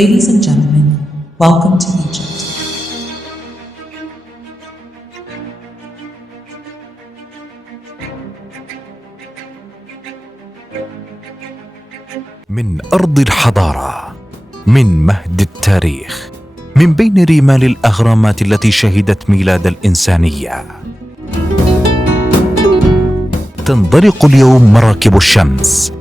Ladies and gentlemen, welcome to Egypt. من أرض الحضارة، من مهد التاريخ، من بين رمال الأهرامات التي شهدت ميلاد الإنسانية، تنطلق اليوم مراكب الشمس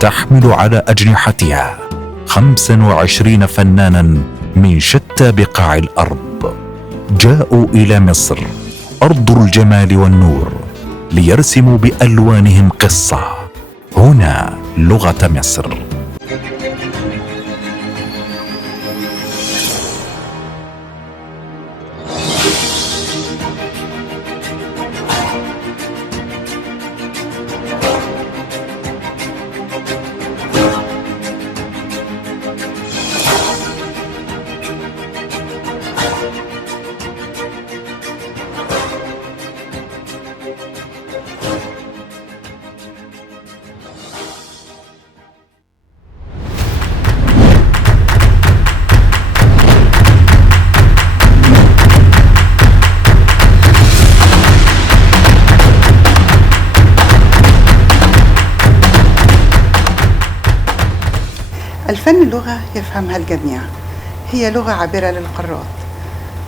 تحمل على أجنحتها 25 فنانا من شتى بقاع الأرض، جاءوا إلى مصر أرض الجمال والنور ليرسموا بألوانهم قصة. هنا لغة مصر. الفن لغة يفهمها الجميع، هي لغة عابرة للقارات،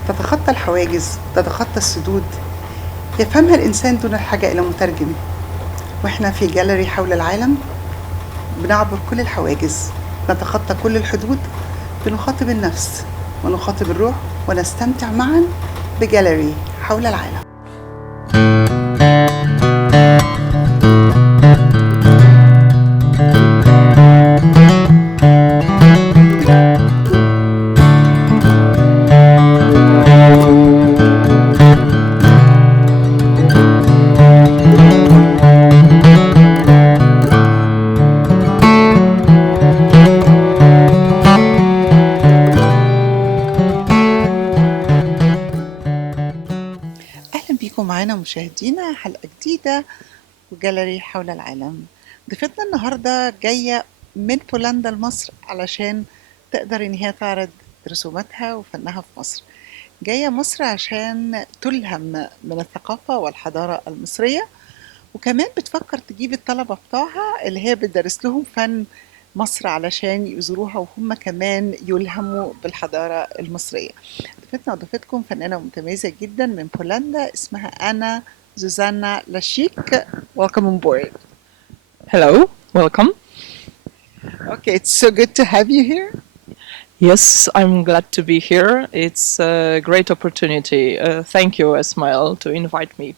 تتخطى الحواجز، تتخطى السدود، يفهمها الإنسان دون الحاجة إلى مترجم. وإحنا في جاليري حول العالم بنعبر كل الحواجز، نتخطى كل الحدود، بنخاطب النفس ونخاطب الروح ونستمتع معا بجاليري حول العالم. أهلا بيكم معانا مشاهدينا حلقة جديدة وجاليري حول العالم. ضيفتنا النهاردة جاية من بولندا لمصر علشان تقدر إن هي تعرض رسوماتها وفنها في مصر. جاية مصر عشان تلهم من الثقافة والحضارة المصرية، وكمان بتفكر تجيب الطلبة بتوعها اللي هي بتدرس لهم فن مصر علشان يزوروها وهم كمان يلهموا بالحضارة المصرية. ضيفتنا وضيفتكم فنانة متميزة جدا من بولندا اسمها أنا زوزانا لاشيك. Welcome on board. Hello, welcome. Okay, it's so good to have you here. Yes, I'm glad to be here. It's a great opportunity. Thank you, Ismail, to invite me.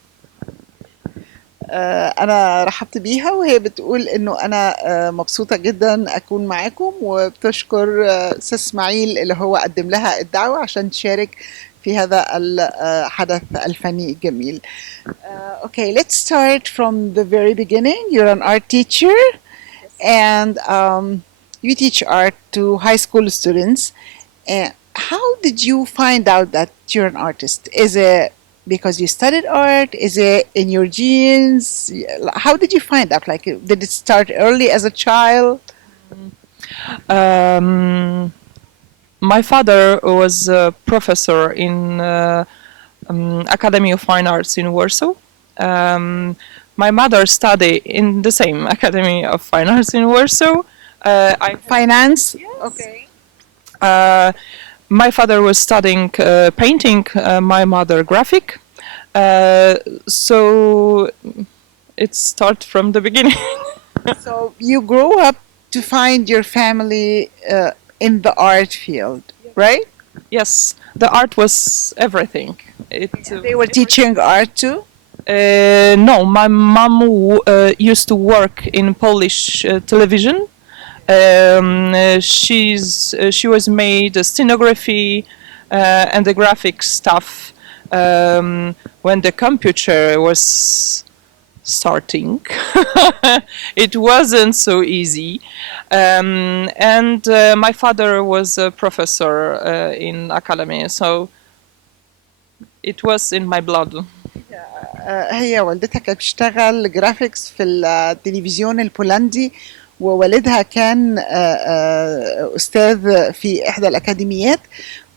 أنا رحبت بيها وهي بتقول إنه أنا مبسوطة جدا أكون معاكم، وبتشكر أستاذ إسماعيل اللي هو قدم لها الدعوة عشان تشارك في هذا الحدث الفني الجميل. Okay, let's start from the very beginning. You're an art teacher and you teach art to high school students. How did you find out that you're an artist? Is it because you studied art? Is it in your genes? How did you find out? Like, did it start early as a child? My father was a professor in Academy of Fine Arts in Warsaw. My mother studied in the same Academy of Fine Arts in Warsaw. Finance? Yes. Okay. My father was studying painting, my mother graphic. So it started from the beginning. So you grew up to find your family in the art field, right? Yes, the art was everything. They were teaching art too? No, my mom used to work in Polish television. She was made stenography and the graphic stuff when the computer was starting. It wasn't so easy. And my father was a professor in academy, so it was in my blood. هي والدتها كانت بتشتغل جرافيكس في التلفزيون البولندي، ووالدها كان أستاذ في إحدى الأكاديميات،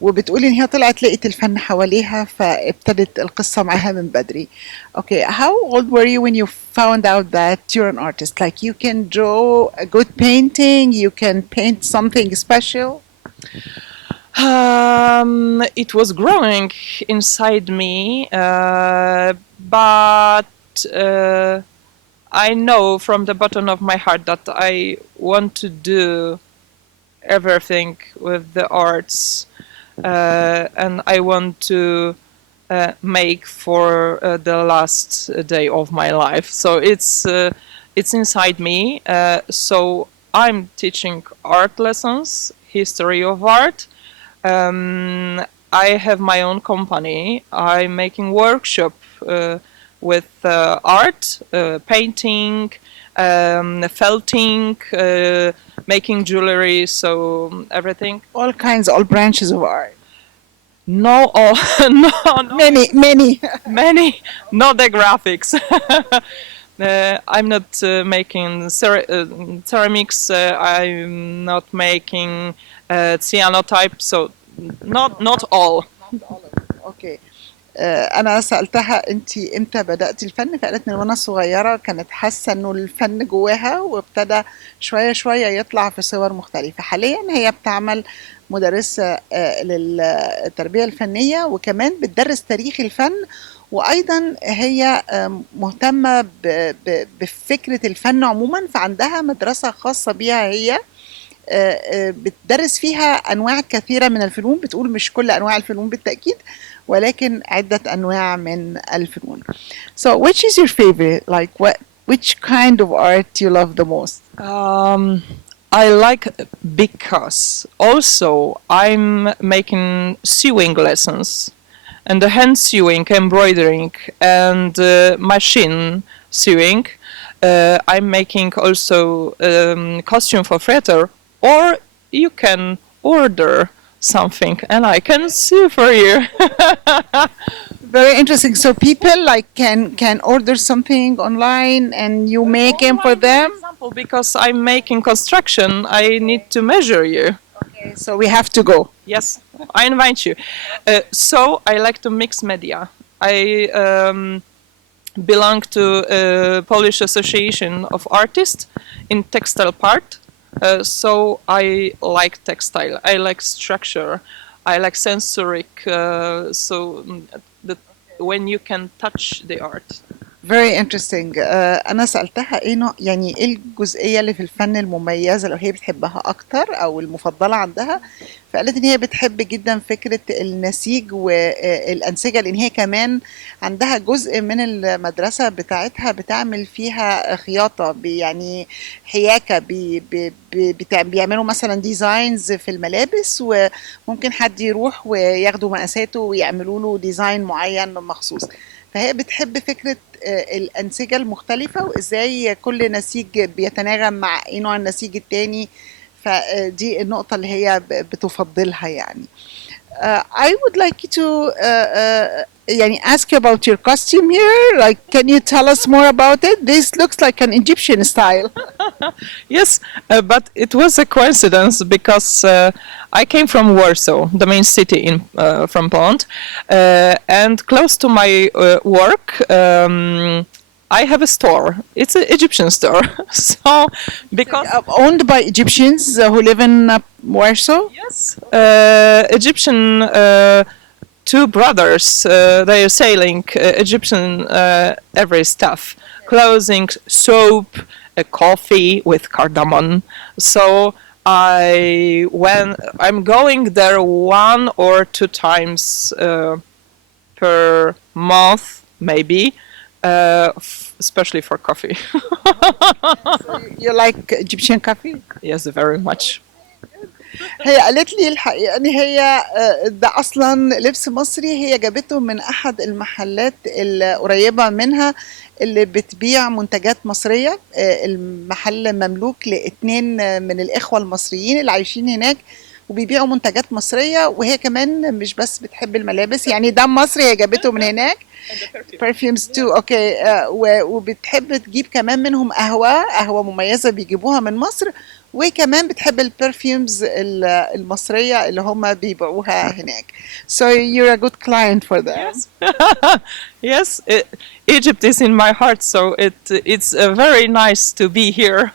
وبتقول إن هي طلعت لقيت الفن حواليها فابتدت القصة معاها من بدري. Okay, how old were you when you found out that you're an artist? Like you can draw a good painting, you can paint something special? It was growing inside me, but I know from the bottom of my heart that I want to do everything with the arts, and I want to make for the last day of my life. So it's inside me. So I'm teaching art lessons, history of art. I have my own company. I'm making workshop with art, painting, felting, making jewelry, so everything. All kinds, all branches of art. No, all, no, no, Many. many, not the graphics. I'm not making ceramics. I'm not making cyanotype. So not all. اوكي. انا سالتها انت امتى بداتي الفن، فقالت من وانا صغيره كانت حاسه انه الفن جواها، وابتدى شويه شويه يطلع في صور مختلفه. حاليا هي بتعمل مدرسه للتربيه الفنيه، وكمان بتدرس تاريخ الفن، وايضا هي مهتمه بفكره الفن عموما، فعندها مدرسه خاصه بيها هي بتدرس فيها انواع كثيره من الفنون. بتقول مش كل انواع الفنون بالتاكيد، ولكن عده انواع من الفنون. So which is your favorite? Like which kind of art you love the most? I like because also I'm making sewing lessons, and the hand sewing, embroidering, and machine sewing. I'm making also costume for theater, or you can order something and I can sew for you. Very interesting. So people like can order something online and you make them for them. For example, because I'm making construction, I need to measure you. Okay, so we have to go. Yes, I invite you. So I like to mix media. I belong to Polish Association of Artists in textile part. So I like textile. I like structure. I like sensoric. So that when you can touch the art. Very interesting. أنا سألتها إيه نوع، يعني إيه الجزئية اللي في الفن المميزة لو هي بتحبها أكتر أو المفضلة عندها، فقالت إن هي بتحب جدا فكرة النسيج والأنسجة، لأن هي كمان عندها جزء من المدرسة بتاعتها بتعمل فيها خياطة، يعني حياكة، بيعملوا مثلا ديزاينز في الملابس، وممكن حد يروح وياخدوا مقاساته ويعملوا له ديزاين معين مخصوص. فهي بتحب فكرة الأنسجة المختلفة، وإزاي كل نسيج بيتناغم مع إيه نوع النسيج التاني، فدي النقطة اللي هي بتفضلها يعني. I would like you to يعني ask you about your costume here. Like, can you tell us more about it? This looks like an Egyptian style. Yes, but it was a coincidence because I came from Warsaw, the main city in from Poland, and close to my work. I have a store. It's an Egyptian store. So, because Owned by Egyptians who live in Warsaw? yes, Egyptian two brothers. They are selling Egyptian every stuff, clothing, soap, coffee with cardamom. So I'm going there 1 or 2 times per month, maybe. Especially for coffee. You like Egyptian coffee? Yes, very much. هي قالت لي الحقيقة ان هي ده اصلا لبس مصري، هي جابته من احد المحلات القريبة منها اللي بتبيع منتجات مصرية. المحل مملوك ل2 من الاخوة المصريين اللي عايشين هناك، وبيبيعوا منتجات مصرية، وهي كمان مش بس بتحب الملابس، يعني ده مصري هي جابته من هناك. perfumes too. اوكي. وبتحب تجيب كمان منهم قهوة مميزة بيجيبوها من مصر، وكمان بتحب البرفيومز المصرية اللي هم بيبيعوها هناك. So you're a good client for that. Yes, Egypt is in my heart, so it's very nice to be here.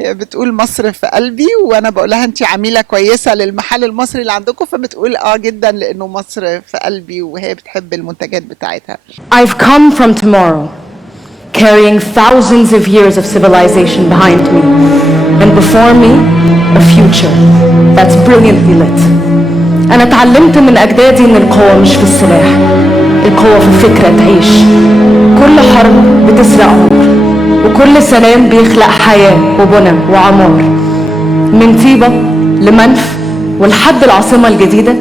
هي بتقول مصر في قلبي، وانا بقول لها انت عميلة كويسة للمحل المصري اللي عندكم، فبتقول جدا لانه مصر في قلبي، وهي بتحب المنتجات بتاعتها. I've come from tomorrow, carrying thousands of years of civilization behind me, and before me, a future that's brilliantly lit. أنا اتعلمت من أجدادي إن القوة مش في السلاح، القوة في فكرة تعيش. كل حرب بتسرق عمر، وكل سلام بيخلق حياة وبنى وعمار. من طيبة لمنف ولحد العاصمة الجديدة،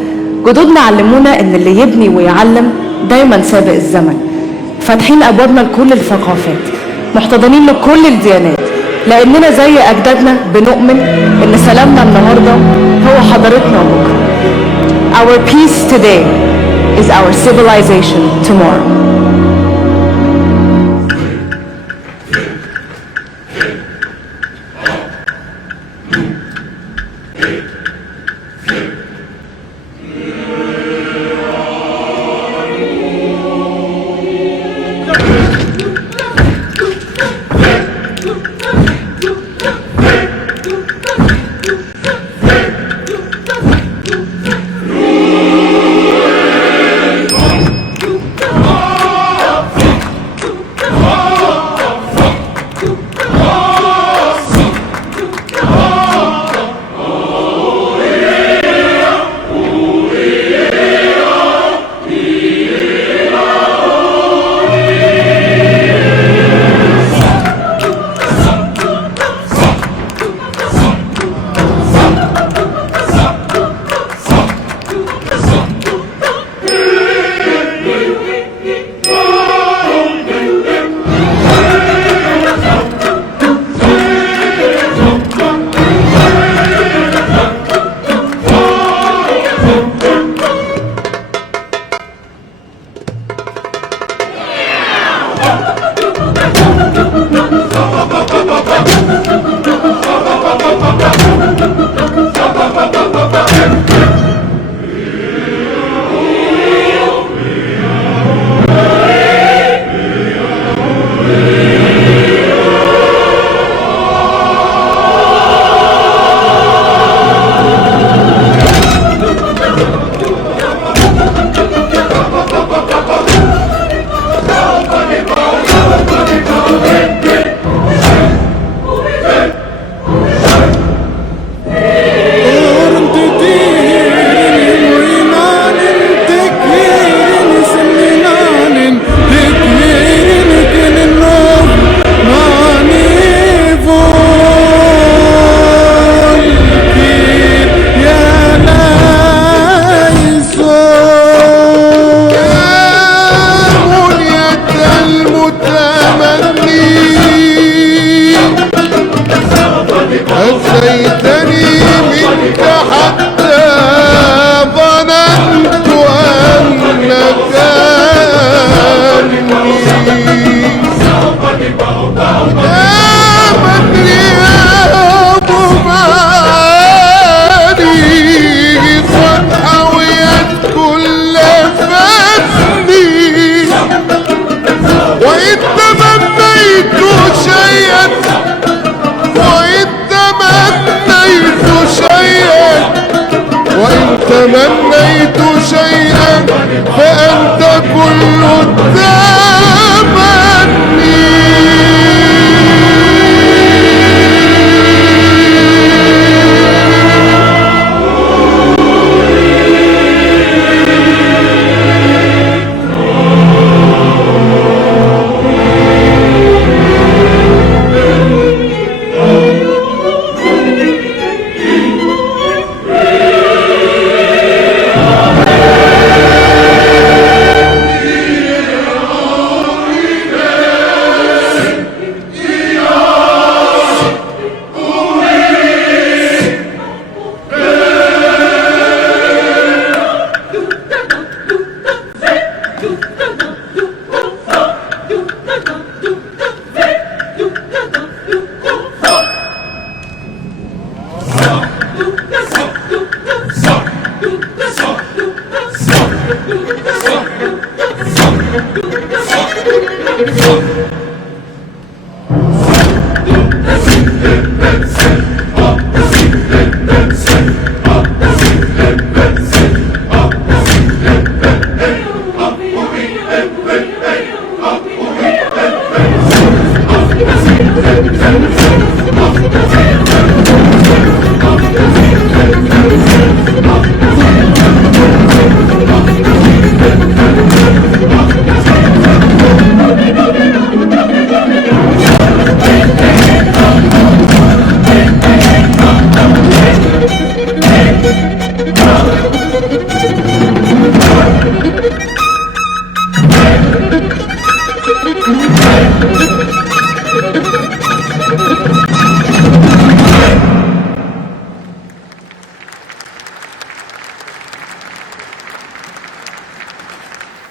جدودنا علمونا إن اللي يبني ويعلم دايما سابق الزمن. فاتحين أبوابنا لكل الثقافات، محتضنين لكل الديانات، لأننا زي أجدادنا بنؤمن إن سلامنا النهاردة هو حضارتنا بكرة. Our peace today is our civilization tomorrow. تمنيت شيئا فأنت كل التمني.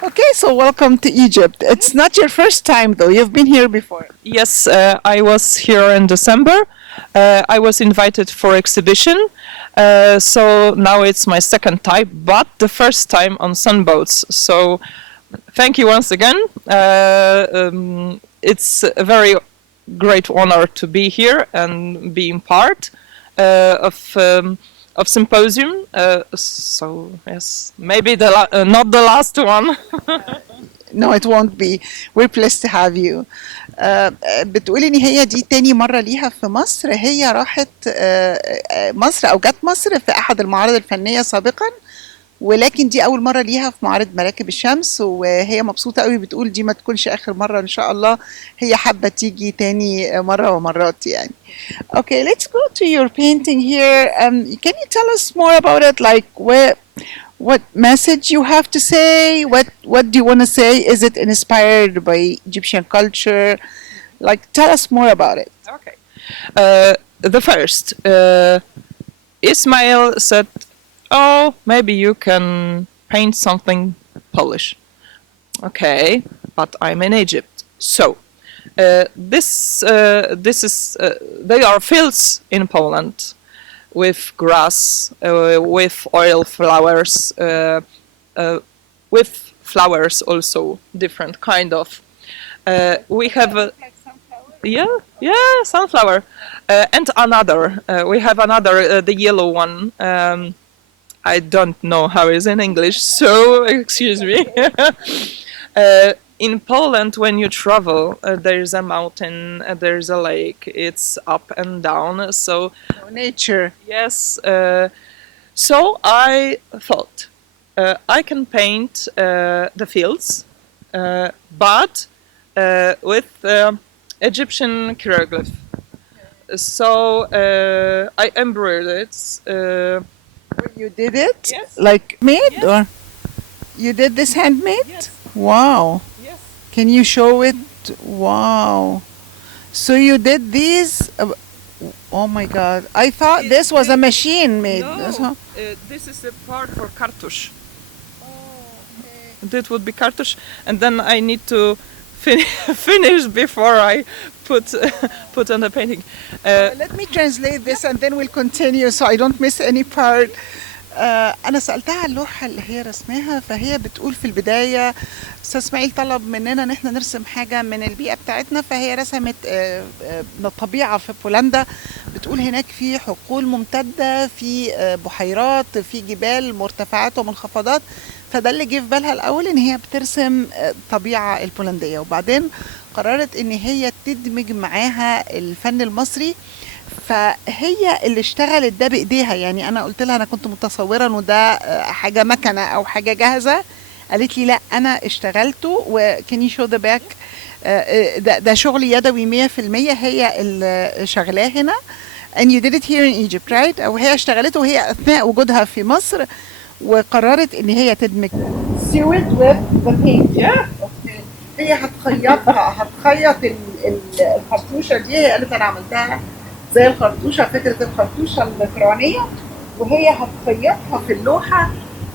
Okay, so welcome to Egypt. It's not your first time though. You've been here before. Yes, I was here in December. I was invited for exhibition, so now it's my second time, but the first time on Sunboats. So thank you once again. It's a very great honor to be here and being part of symposium. So yes, maybe not the last one. No, it won't be. We're pleased to have you. بتقولي ان هي دي تاني مرة ليها في مصر. هي راحت مصر او جت مصر في احد المعارض الفنية سابقا، ولكن دي اول مرة ليها في معرض مراكب الشمس، وهي مبسوطة قوي. بتقول دي ما تكونش اخر مرة ان شاء الله. هي حابة تيجي تاني مرة ومرات يعني. Okay, let's go to your painting here. Can you tell us more about it? Like what message you have to say? What do you want to say? Is it inspired by Egyptian culture? Like, tell us more about it. Okay. The first, Ismail said, "Oh, maybe you can paint something Polish." Okay, but I'm in Egypt, so this is they are fields in Poland with grass, with oil flowers, with flowers also, different kind of. We have sunflower, and another. We have another, the yellow one. I don't know how it's in English, so excuse me. In Poland, when you travel, there's a mountain, there's a lake. It's up and down. So Nature. yes. So I thought I can paint the fields, but with Egyptian hieroglyph. So I embroidered it. You did it? Yes. Like made Yes. or you did this handmade? Yes. Wow. Yes. Can you show it? Wow. So you did these? Oh my God. I thought this was a machine made. That's how- This is a part for cartouche. That would be cartouche, and then I need to finish before I put on the painting. Let me translate this and then we'll continue so I don't miss any part. أنا سألتها اللوحة اللي هي رسمها، فهي بتقول في البداية أستاذ إسماعيل طلب مننا إن إحنا نرسم حاجة من البيئة بتاعتنا، فهي رسمت من الطبيعة في بولندا. بتقول هناك في حقول ممتدة، في بحيرات، في جبال، مرتفعات ومنخفضات. فده اللي جه في بالها الأول إن هي بترسم الطبيعة البولندية، وبعدين قررت إن هي تدمج معاها الفن المصري. فهي اللي اشتغلت ده بايديها. يعني انا قلت لها انا كنت متصوره انه ده حاجه مكنه او حاجه جاهزه، قالت لي لا انا اشتغلته. وكان يشو ذا باك ده شغل يدوي 100%. هي اللي شغلاه هنا. and you did it here in Egypt, right? او هي اشتغلته وهي اثناء وجودها في مصر، وقررت ان هي تدمج سويد with the paint. هي هتخيط الخرطوشه دي. هي قالت انا عملتها زي الخرطوشة، فكرة الخرطوشة الفرعونية، وهي هتخيطها في اللوحة،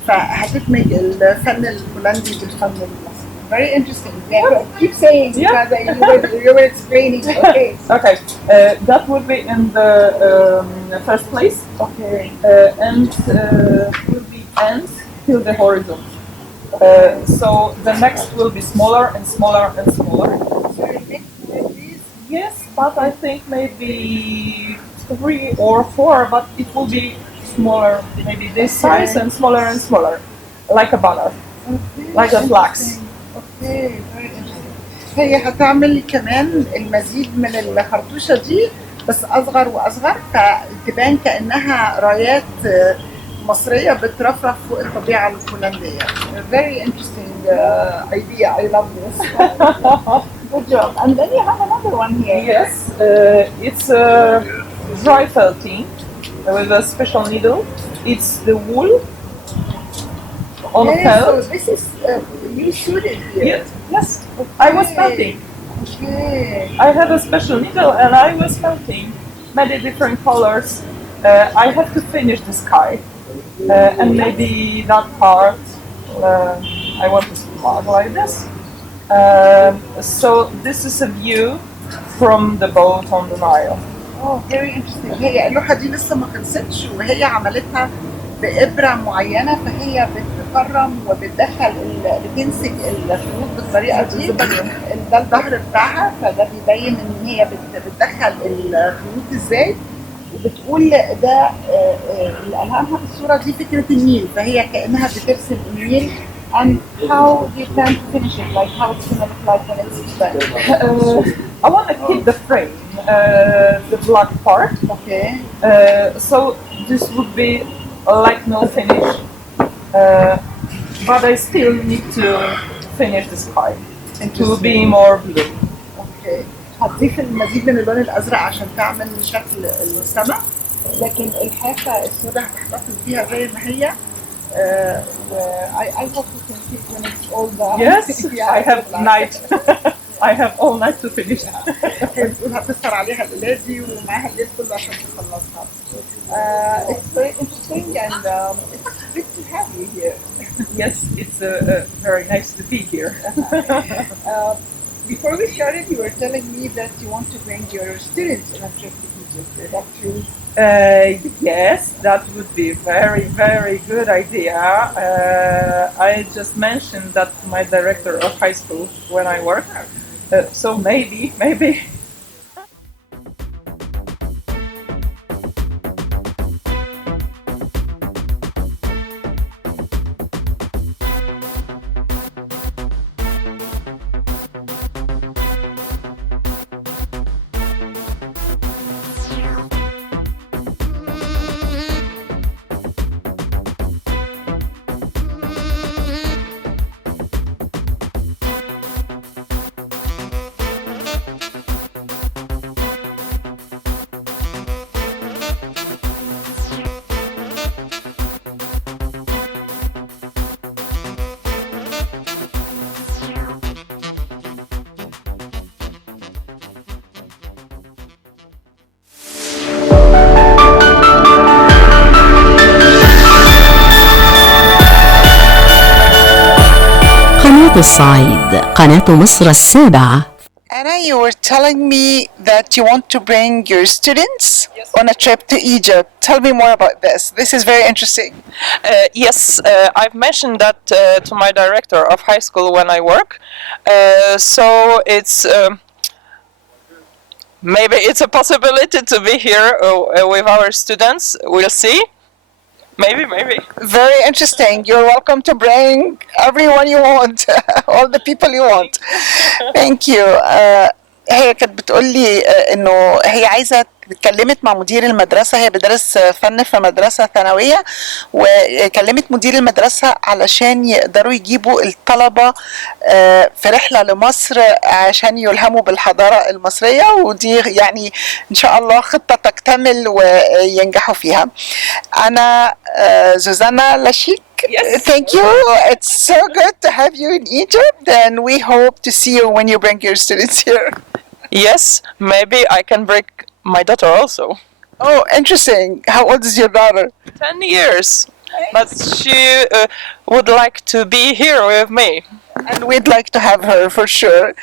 فهتدمج الفن البولندي بالفن المصري. Very interesting. Yeah. Keep saying because you were explaining. Okay. Okay, that would be in the first place. Okay. And would be ends till the horizon. So the next will be smaller and smaller and smaller. Yes, but I think maybe 3 or 4, but it will be smaller, maybe this size and smaller, like a banner, like a flax. اوكي very interesting. هي هتعمل كمان المزيد من الخرطوشة دي بس أصغر وأصغر فتبان كأنها رايات مصرية بترفرف فوق الطبيعة الهولندية. Very interesting idea. I love this. Good job. And then you have another one here. Yes, it's dry felting with a special needle. It's the wool on Okay, felt. so this is you suited here. Yes, I was felting. Okay. I had a special needle and I was felting many different colors. I have to finish the sky and maybe that part I want to smart like this. So this is a view from the boat on the Nile. Oh, very interesting. هي اللوحة دي لسه ما خلصتش وهي عملتها بإبرة معينة فهي بتكرم وبتدخل بتنسج الخيوط بالطريقة دي. ده الظهر بتاعها فده بيبين إن هي بتدخل الخيوط إزاي وبتقول ده اللي ألهمها في الصورة دي فكرة النيل فهي كأنها بترسم النيل. And how do you plan to finish it? Like how it's gonna look like when it's done? I want to keep the frame, the black part. Okay. So this would be like no finish, but I still need to finish the sky to be more blue. Okay. هتضيف المزيد من اللون الأزرق عشان تعمل شكل السماء لكن الحافة السوداء هتحتفظ بيها زي ما هي. I hope you can see when it's all done. Yes, I have night. I have all night to finish. بتقول هتسهر عليها الليلة دي ومعاها الليل كله عشان تخلصها. It's very interesting and it's good to have you here. Yes, it's very nice to be here. Before we started, you were telling me that you want to bring your students on a trip to Egypt. Is that true? Yes, that would be very good idea. I just mentioned that to my director of high school when I work. So maybe. قناة الصعيد، قناة مصر السابعة. Anna, you were telling me that you want to bring your students on a trip to Egypt. Tell me more about this. This is very interesting. Yes, I've mentioned that to my director of high school when I work. So it's maybe it's a possibility to be here with our students. We'll see. Maybe. Very interesting. You're welcome to bring everyone you want, all the people you want. Thank you. هي كانت بتقول لي انه هي عايزه اتكلمت مع مدير المدرسه هي بتدرس فن في مدرسه ثانويه وكلمت مدير المدرسه علشان يقدروا يجيبوا الطلبه في رحله لمصر عشان يلهموا بالحضاره المصريه ودي يعني ان شاء الله خطه تكتمل وينجحوا فيها. انا زوزانا لاشيك. Yes. Thank you. It's so good to have you in Egypt and we hope to see you when you bring your students here. Yes, maybe I can bring my daughter also. Oh, interesting. How old is your daughter? 10 years. but she would like to be here with me. and we'd like to have her for sure.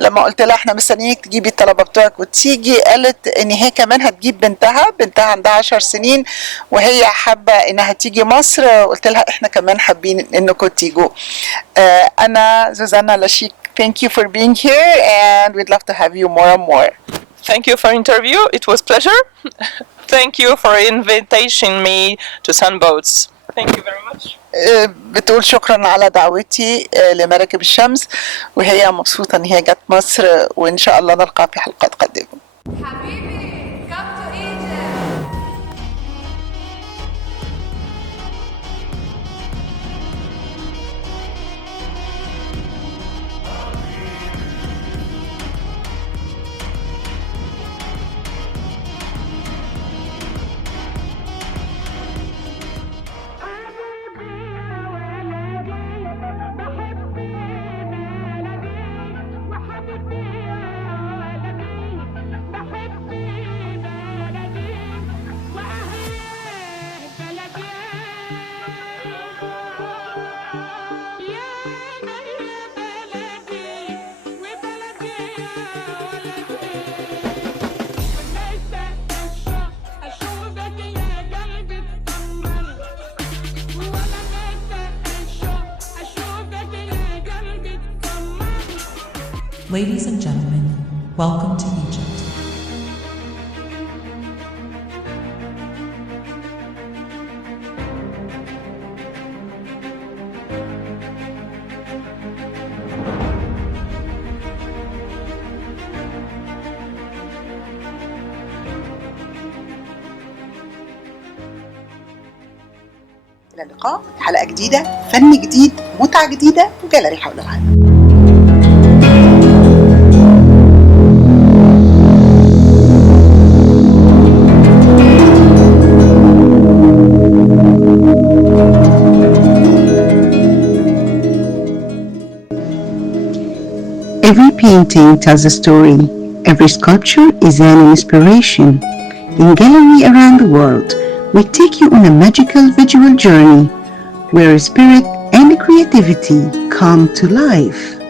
لما قلت لها احنا مستنيينك تجيبي الطلبة بتوعك وتيجي، قالت ان هي كمان هتجيب بنتها عندها 10 سنين وهي حابة انها تيجي مصر. قلت لها احنا كمان حابين انكم تيجوا. انا زوزانا لاشيك, thank you for being here and we'd love to have you more and more. Thank you for interview. It was pleasure. Thank you for inviting me to Sunboats. Thank you very much. بتقول شكرا على دعوتي لمراكب الشمس، وهي مبسوطة ان هي جت مصر، وان شاء الله نلقى في حلقات قادمة. حبيبي come to Egypt. Ladies and gentlemen, welcome to Egypt. إلى اللقاء، حلقة جديدة، فن جديد، متعة جديدة، وجاليري حول العالم. Every painting tells a story. Every sculpture is an inspiration. In Gallery Around the World, we take you on a magical visual journey where spirit and creativity come to life.